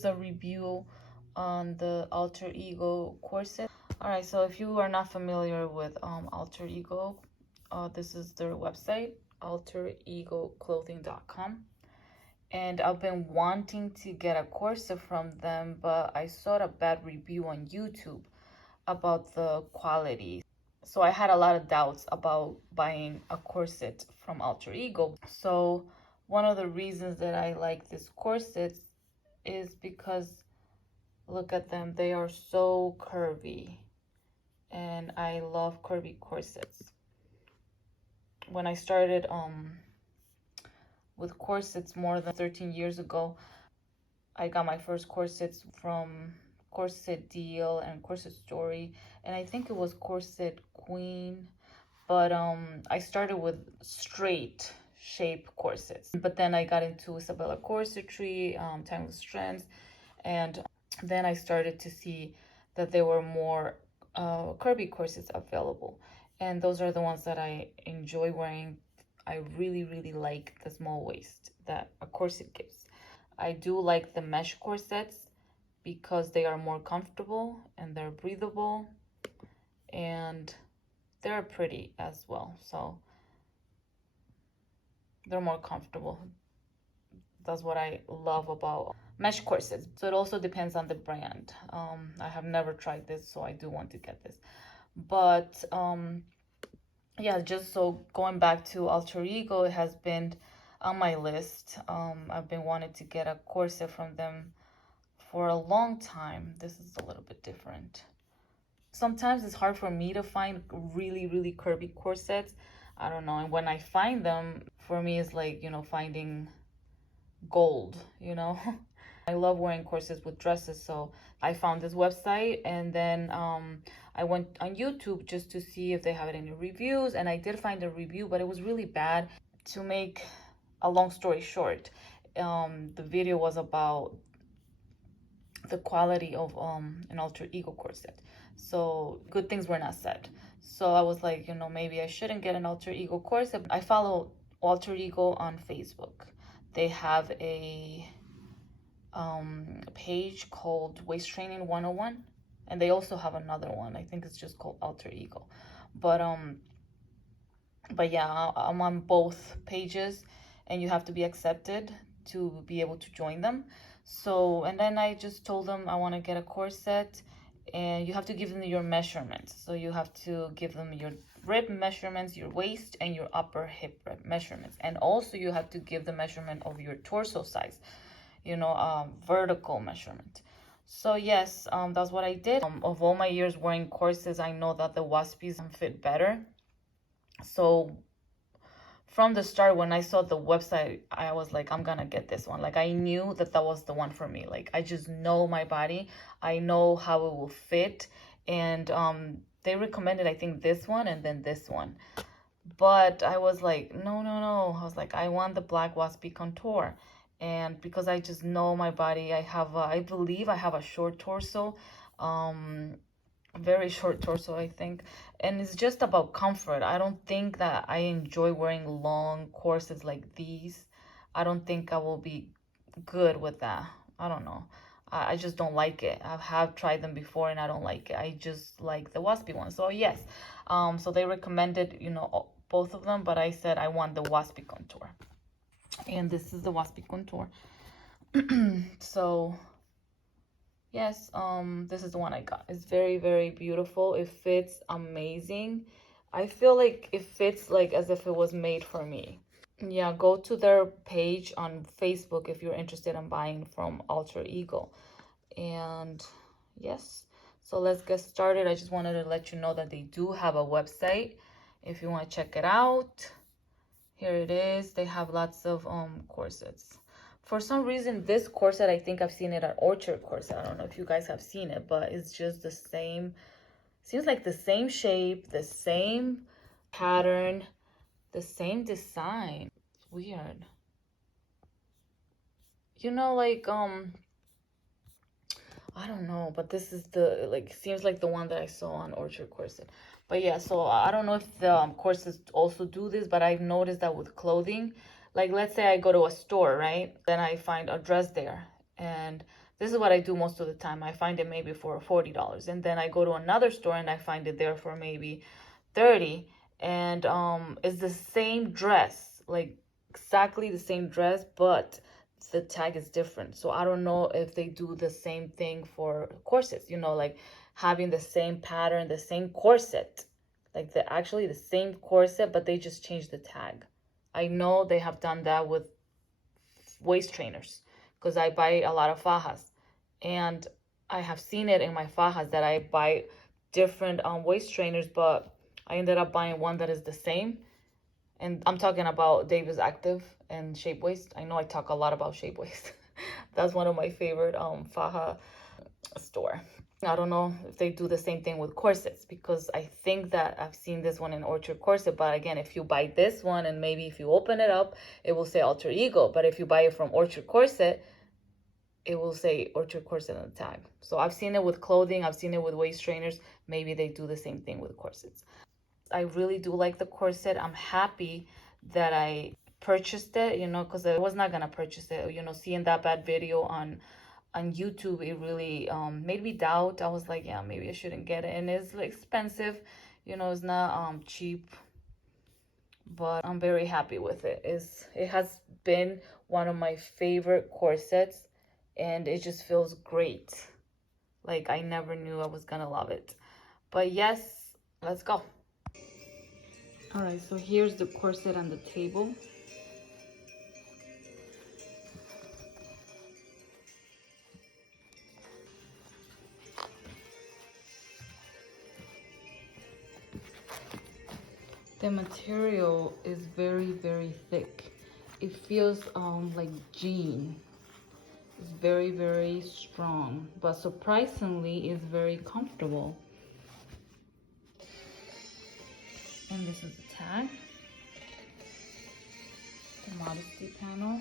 is a review on the Alter Ego corset. All right, so if you are not familiar with Alter Ego, this is their website, alteregoclothing.com. And I've been wanting to get a corset from them, but I saw a bad review on YouTube about the quality. So I had a lot of doubts about buying a corset from Alter Ego. So one of the reasons that I like this corset is because look at them, they are so curvy, and I love curvy corsets. When I started with corsets more than 13 years ago, I got my first corsets from Corset Deal and Corset Story, and I think it was Corset Queen, but I started with straight shape corsets, but then I got into Isabella corsetry, Timeless Trends, and then I started to see that there were more curvy corsets available, and those are the ones that I enjoy wearing. I really like the small waist that a corset gives. I do like the mesh corsets because they are more comfortable and they're breathable and they're pretty as well, so they're more comfortable. That's what I love about mesh corsets. So it also depends on the brand. I have never tried this, so I do want to get this. But yeah, just so going back to Alter Ego, it has been on my list. I've been wanting to get a corset from them for a long time. This is a little bit different. Sometimes it's hard for me to find really curvy corsets. I don't know. And when I find them, for me, it's like, you know, finding gold, you know. I love wearing corsets with dresses, so I found this website, and then I went on YouTube just to see if they have any reviews, and I did find a review, but it was really bad. To make a long story short, the video was about the quality of an Alter Ego corset, so good things were not said. So I was like, you know, maybe I shouldn't get an Alter Ego corset. I follow Alter Ego on Facebook. They have a page called Waist Training 101, and they also have another one. I think it's just called Alter Ego. But yeah, I'm on both pages, and you have to be accepted to be able to join them. So, and then I just told them I want to get a corset, and you have to give them your measurements. So you have to give them your rib measurements, your waist, and your upper hip measurements. And also you have to give the measurement of your torso size, you know, vertical measurement. So yes, that's what I did. Of all my years wearing corsets, I know that the waspies fit better. So from the start, when I saw the website, I was like, I'm gonna get this one. Like, I knew that that was the one for me. Like, I just know my body. I know how it will fit. And they recommended, I think, this one and then this one. But I was like, no. I was like, I want the black waspy contour. And because I just know my body, I believe I have a short torso. Very short torso, I think, and it's just about comfort. I don't think that I enjoy wearing long corsets like these. I don't think I will be good with that. I don't know. I just don't like it. I have tried them before and I don't like it. I just like the waspy one. So yes, so they recommended, you know, both of them, but I said I want the waspy contour, and this is the waspy contour. So yes, this is the one I got. It's very beautiful. It fits amazing. I feel like it fits like as if it was made for me. Yeah, go to their page on Facebook if you're interested in buying from Alter Ego. And yes, so let's get started. I just wanted to let you know that they do have a website if you want to check it out. Here it is. They have lots of corsets. For some reason, this corset, I think I've seen it at Orchard Corset. I don't know if you guys have seen it, but it's just the same. Seems like the same shape, the same pattern, the same design. It's weird. You know, like, I don't know, but this is the, like, seems like the one that I saw on Orchard Corset. But yeah, so I don't know if the corsets also do this, but I've noticed that with clothing, like let's say I go to a store, right? Then I find a dress there and This is what I do most of the time. I find it maybe for $40, and then I go to another store and I find it there for maybe 30, and it's the same dress, like exactly the same dress, but the tag is different. So I don't know if they do the same thing for corsets, you know, like having the same pattern, the same corset, like actually the same corset, but they just changed the tag. I know they have done that with waist trainers because I buy a lot of fajas, and I have seen it in my fajas that I buy different waist trainers, but I ended up buying one that is the same. And I'm talking about Davis Active and Shape Waist. I know I talk a lot about Shape Waist. That's one of my favorite faja store. I don't know if they do the same thing with corsets, because I think that I've seen this one in Orchard Corset. But again, if you buy this one and maybe if you open it up, it will say Alter Ego. But if you buy it from Orchard Corset, it will say Orchard Corset on the tag. So I've seen it with clothing. I've seen it with waist trainers. Maybe they do the same thing with corsets. I really do like the corset. I'm happy that I purchased it, you know, because I was not going to purchase it. You know, seeing that bad video on YouTube, it really made me doubt. I was like, yeah, maybe I shouldn't get it. And it's expensive, you know, it's not cheap, but I'm very happy with it. It has been one of my favorite corsets, and it just feels great. Like I never knew I was gonna love it. But yes, let's go. All right, so here's the corset on the table. The material is very, very thick. It feels like jean. It's very, very strong, but surprisingly is very comfortable. And this is the tag, the modesty panel.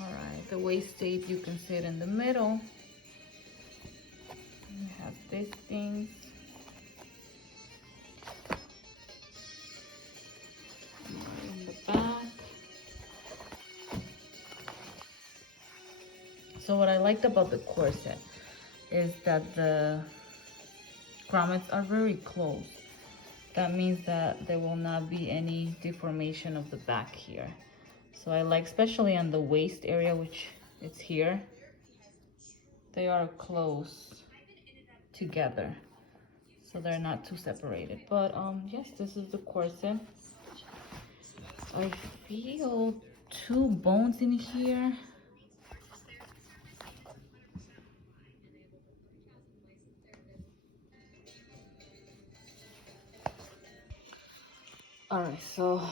All right, the waist tape, you can see it in the middle. It has these things. In the back. So what I liked about the corset is that the grommets are very close. That means that there will not be any deformation of the back here. So I like, especially on the waist area, which it's here, they are close together, so they're not too separated. But yes, this is the corset. I feel 2 bones in here. All right, so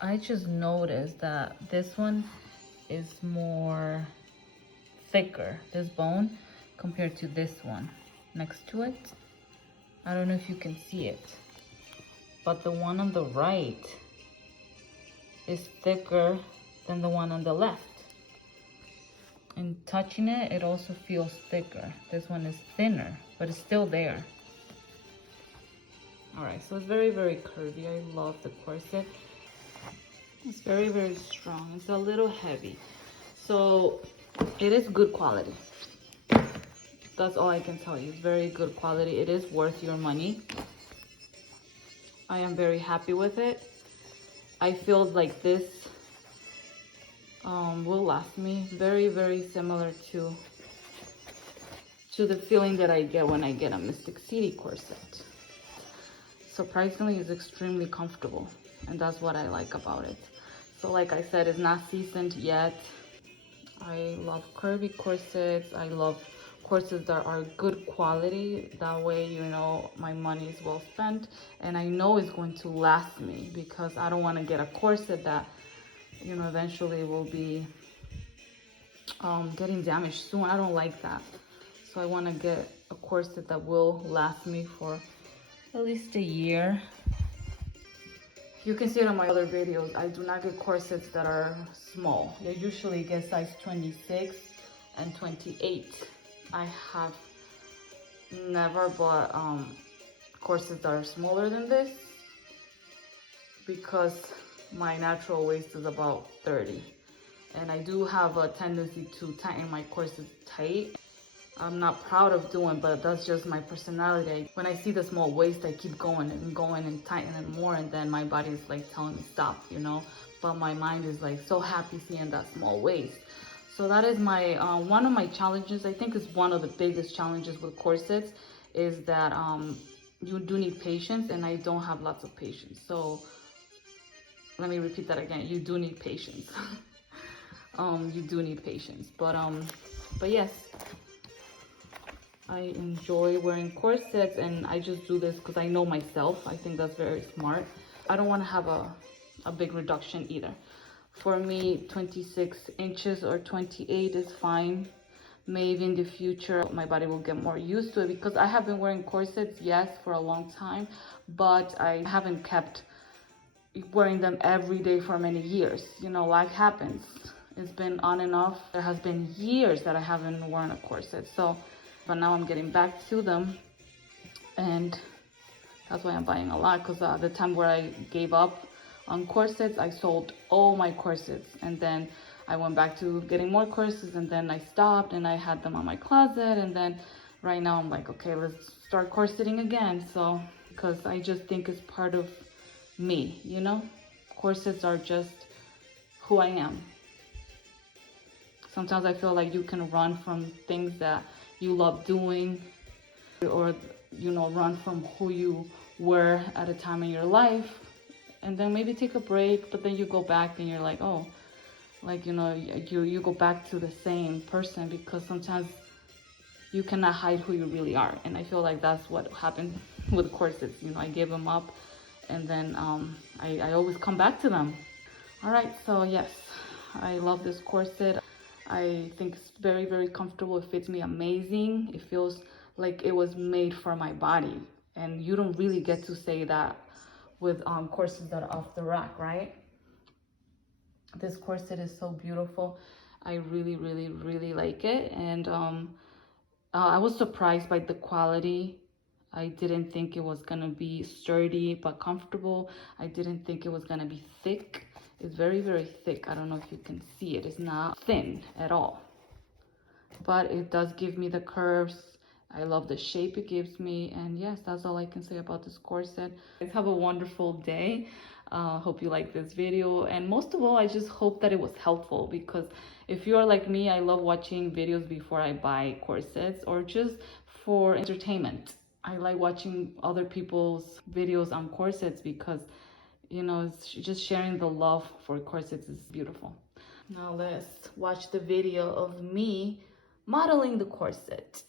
I just noticed that this one is more thicker, this bone, compared to this one next to it. I don't know if you can see it, but the one on the right is thicker than the one on the left. And touching it, it also feels thicker. This one is thinner, but it's still there. All right, so it's very, very curvy. I love the corset. It's very, very strong. It's a little heavy. So it is good quality. That's all I can tell you. It's very good quality. It is worth your money. I am very happy with it. I feel like this will last me. Very, very similar to the feeling that I get when I get a Mystic City corset. Surprisingly, it's extremely comfortable, and that's what I like about it. So like I said, it's not seasoned yet. I love curvy corsets. I love corsets that are good quality. That way, you know, my money is well spent, and I know it's going to last me, because I don't want to get a corset that, you know, eventually will be getting damaged soon. I don't like that. So I want to get a corset that will last me for at least a year. You can see it on my other videos. I do not get corsets that are small. They usually get size 26 and 28. I have never bought corsets that are smaller than this because my natural waist is about 30. And I do have a tendency to tighten my corsets tight. I'm not proud of doing, but that's just my personality. When I see the small waist, I keep going and tightening more, and then my body is like telling me stop, you know? But my mind is like so happy seeing that small waist. So that is my, one of my challenges. I think is one of the biggest challenges with corsets is that you do need patience, and I don't have lots of patience. So let me repeat that again. You do need patience. You do need patience. But yes, I enjoy wearing corsets, and I just do this because I know myself. I think that's very smart. I don't want to have a big reduction either. For me, 26 inches or 28 is fine. Maybe in the future, my body will get more used to it because I have been wearing corsets, yes, for a long time, but I haven't kept wearing them every day for many years. You know, life happens. It's been on and off. There has been years that I haven't worn a corset. So, but now I'm getting back to them, and that's why I'm buying a lot, because the time where I gave up on corsets, I sold all my corsets, and then I went back to getting more corsets, and then I stopped, and I had them on my closet, and then right now I'm like, okay, let's start corseting again. So, because I just think it's part of me, you know? Corsets are just who I am. Sometimes I feel like you can run from things that you love doing, or, you know, run from who you were at a time in your life, and then maybe take a break, but then you go back and you're like, oh, like, you know, you go back to the same person, because sometimes you cannot hide who you really are. And I feel like that's what happened with corsets. You know, I gave them up, and then I always come back to them. All right, so yes, I love this corset. I think it's very, very comfortable. It fits me amazing. It feels like it was made for my body. And you don't really get to say that with corsets that are off the rack, right? This corset is so beautiful. I really, really, really like it. And I was surprised by the quality. I didn't think it was gonna be sturdy but comfortable. I didn't think it was gonna be thick. It's very, very thick. I don't know if you can see it. It's not thin at all, but it does give me the curves. I love the shape it gives me. And yes, that's all I can say about this corset. Guys, have a wonderful day. Hope you like this video, and most of all, I just hope that it was helpful, because if you're like me, I love watching videos before I buy corsets, or just for entertainment. I like watching other people's videos on corsets because, you know, it's just sharing the love for corsets is beautiful. Now let's watch the video of me modeling the corset.